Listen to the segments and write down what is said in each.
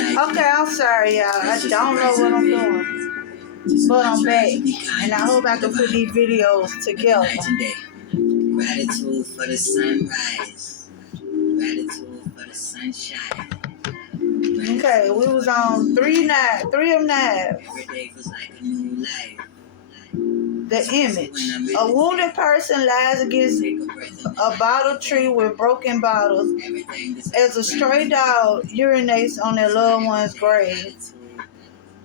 Okay, I'm sorry, y'all. I don't know what I'm doing, but I'm back, and I hope I can put these videos together. Gratitude for the sunrise. Gratitude for the sunshine. Okay, we was on 3 of 9. Every day was like a new life. The image. A wounded person lies against a bottle tree with broken bottles as a stray dog urinates on their loved one's grave.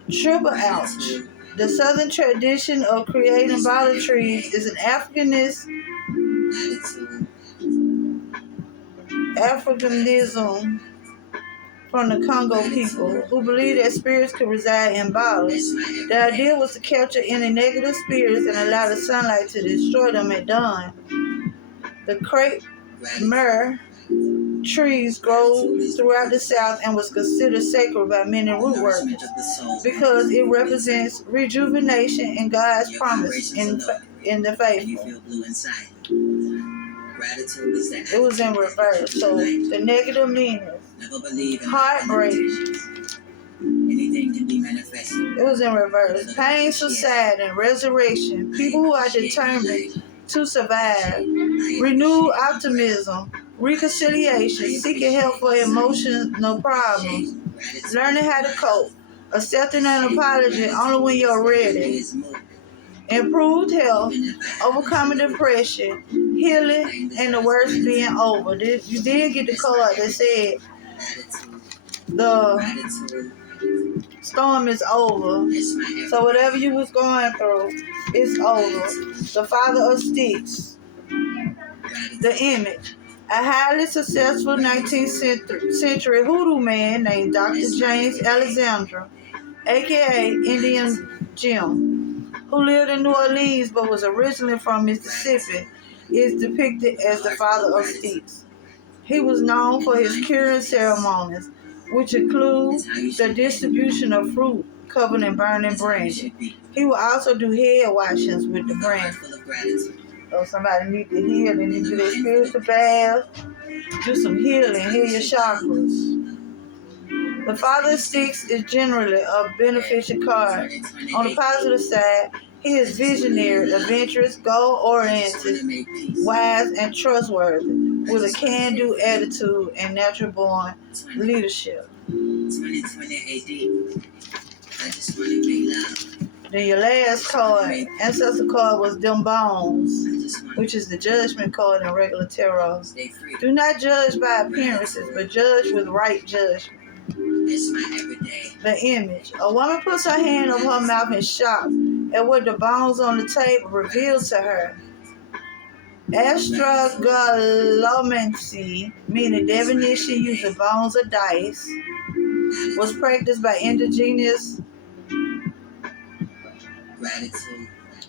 Triple ouch. The southern tradition of creating bottle trees is an Africanism from the Congo people who believed that spirits could reside in bottles. The idea was to capture any negative spirits and allow the sunlight to destroy them at dawn. The crepe myrrh trees grow throughout the South and was considered sacred by many root workers because it represents rejuvenation and God's promise in the faithful. It was in reverse, so the negative meanings. Heartbreak. Anything can be manifested. It was in reverse. Pain, society, and resurrection. People who are determined to survive. Renewed optimism. Reconciliation. Seeking help for emotional problems. Learning how to cope. Accepting an apology only when you're ready. Improved health. Overcoming depression. Healing, and the worst being over. You did get the card that said the storm is over. So whatever you was going through, it's over. The Father of Sticks. The image. A highly successful 19th century hoodoo man named Dr. James Alexander, a.k.a. Indian Jim, who lived in New Orleans but was originally from Mississippi, is depicted as the Father of Sticks. He was known for his curing ceremonies, which include the distribution of fruit covered in burning brandy. He will also do head washings with the brandy. So somebody need to heal, they need to do their spiritual bath, do some healing, heal your chakras. The Father of Sticks is generally a beneficial card. On the positive side, he is visionary, adventurous, goal-oriented, wise, and trustworthy, with a can-do attitude and natural-born leadership. 2020 AD. I just want to make love. Then your last card, ancestor card, was them bones, which is the judgment card in regular tarot. Do not judge by appearances, but judge with right judgment. The image. A woman puts her hand over her mouth in shock at what the bones on the table reveal to her. Astrogalomancy, meaning divination using bones or dice, was practiced by indigenous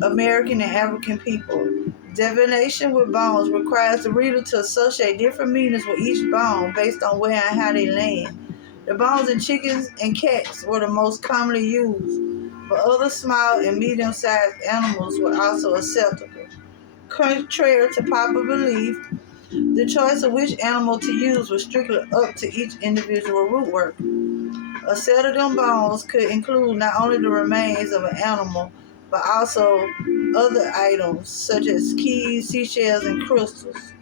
American and African people. Divination with bones requires the reader to associate different meanings with each bone based on where and how they land. The bones in chickens and cats were the most commonly used, but other small and medium-sized animals were also acceptable. Contrary to popular belief, the choice of which animal to use was strictly up to each individual root worker. A set of them bones could include not only the remains of an animal, but also other items such as keys, seashells, and crystals.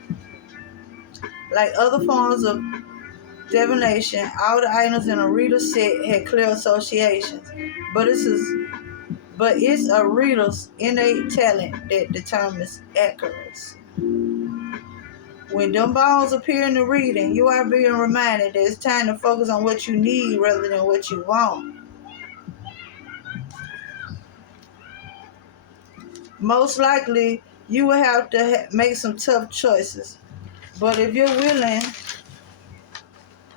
Like other forms of divination, all the items in a reader's set had clear associations, but it's a reader's innate talent that determines accuracy. When them bones appear in the reading, you are being reminded that it's time to focus on what you need rather than what you want. Most likely, you will have to make some tough choices, but if you're willing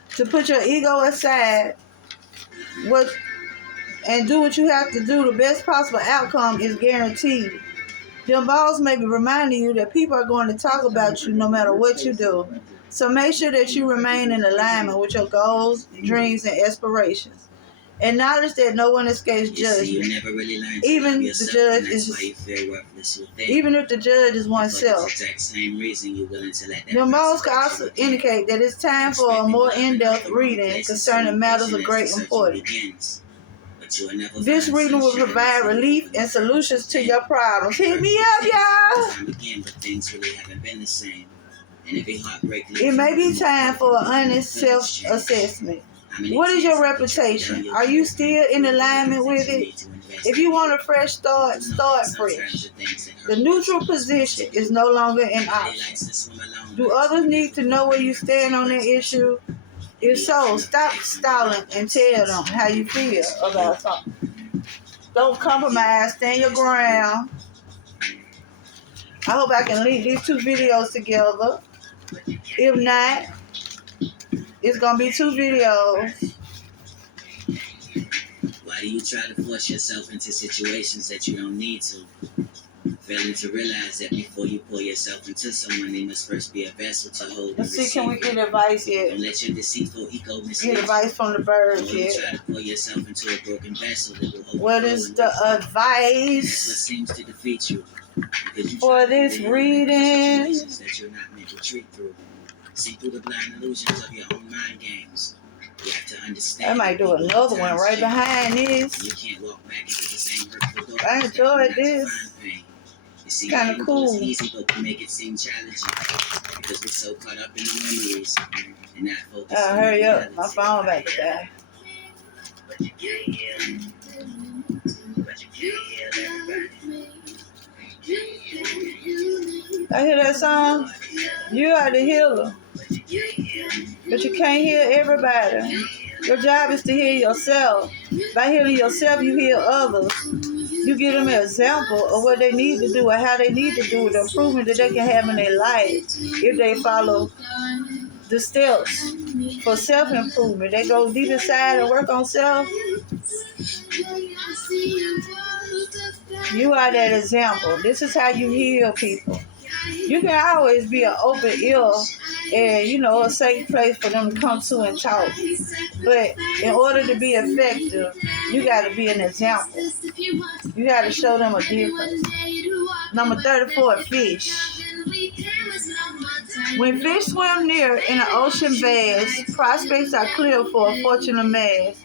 to put your ego aside, and do what you have to do, the best possible outcome is guaranteed. Them balls may be reminding you that people are going to talk about you no matter what you do. So make sure that you remain in alignment with your goals, dreams, and aspirations. Acknowledge that no one escapes You see, you judgment. never really learn to Even love the yourself, judge and that's is- why you feel worthless. You think. Even if the judge is For oneself. this exact same reason you're willing to let that The most person can also hurt you again. indicate that it's time for a more in-depth reading concerning matters of great importance. But you will never This find reading will sunshine provide until you relief open and up solutions to again. your problems. Hit me up, y'all! Time again, but things really haven't been the same. And every heartbreak leaves It may you be with time more for an than honest self-assessment. how many What is your chances you tried down reputation? your Are you throat still in alignment with that you it? need to invest If in? you want a fresh start, You know, start sometimes fresh. the things that hurt The you neutral are supposed position to do. is no longer an Nobody option. likes to swim alone, Do but others you need to know where you stand on that issue? If so, stop stalling and tell them how you feel about something. Don't compromise. Stand your ground. I hope I can link these two videos together. If not, it's going to be two videos. Why do you try to force yourself into situations that you don't need to? Failing to realize that before you pull yourself into someone, they must first be a vessel to hold and Let's see, can we receive get you. advice Don't yet? let your deceitful ego mislead Get you. advice from the birds Or you yet. try to pull yourself into a broken vessel that will What overflow is and the that's what advice seems to defeat you. Because you for try to this live in reading? situations that you're not meant to treat through. See through the blind illusions of your own mind games. You have to understand. I might do another one right behind this. You can't walk back into the same hurtful door. I enjoyed this. You see, Kinda letting go cool. is easy, but we make it seem challenging because we're so caught up in the memories and not focused on Hurry the up. reality. My phone about to die. But you can't heal. But you can't heal everybody. I hear that song? You are the healer. But you can't heal everybody. Your job is to heal yourself. By healing yourself, you heal others. You give them an example of what they need to do and how they need to do it, the improvement that they can have in their life if they follow the steps for self-improvement. They go deep inside and work on self. You are that example. This is how you heal people. You can always be an open ear and, a safe place for them to come to and talk. But in order to be effective, you got to be an example. You got to show them a difference. Number 34, fish. When fish swim near in an ocean vast, prospects are clear for a fortune amassed.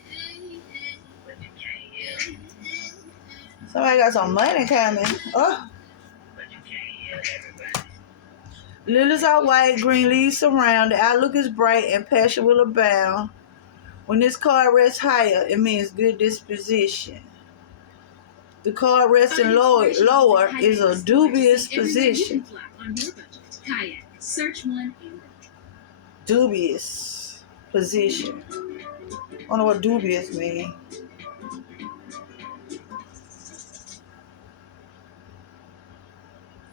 Somebody got some money coming. Oh. Lilies are white, green leaves surround. The outlook is bright and passion will abound. When this card rests higher, it means good disposition. The card resting lower is a dubious position. Dubious position. I don't know what dubious means.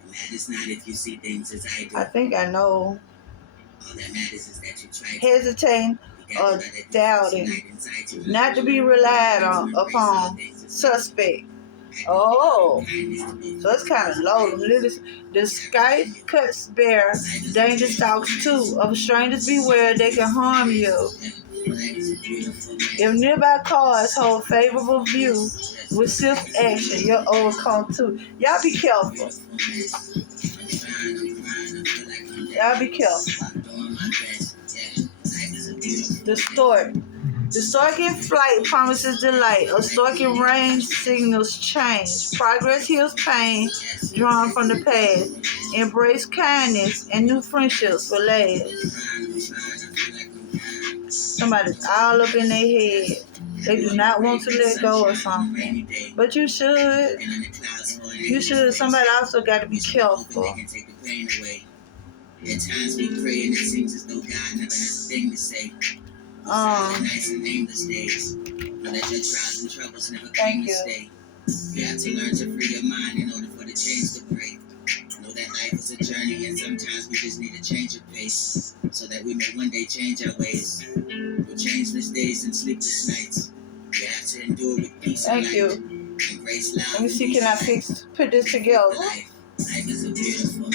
Matters not if you see things as I do. I think I know. All that matters is that you try to Hesitating or doubting, not to be relied upon, suspect. Oh, so it's kind of low. The sky cuts bear danger stalks too. Of strangers beware, they can harm you. If nearby cars hold favorable view with swift action, you'll overcome too. Y'all be careful. Y'all be careful. The stork. The stork in flight promises delight. A stork in range signals change. Progress heals pain drawn from the past. Embrace kindness and new friendships will last. Somebody's all up in their head. They do not want to let go of something. But you should. You should. Somebody also got to be careful. At times we pray and it seems as though God never has a thing to say. Nice and nameless days. Know that your trials and troubles never came to stay. You have to learn to free your mind in order for the change to break. Know that life is a journey and sometimes we just need a change of pace so that we may one day change our ways. Through changeless days and sleepless nights. You have to endure with peace and light. Embrace love. Let me see, can I put this together? Life is a beautiful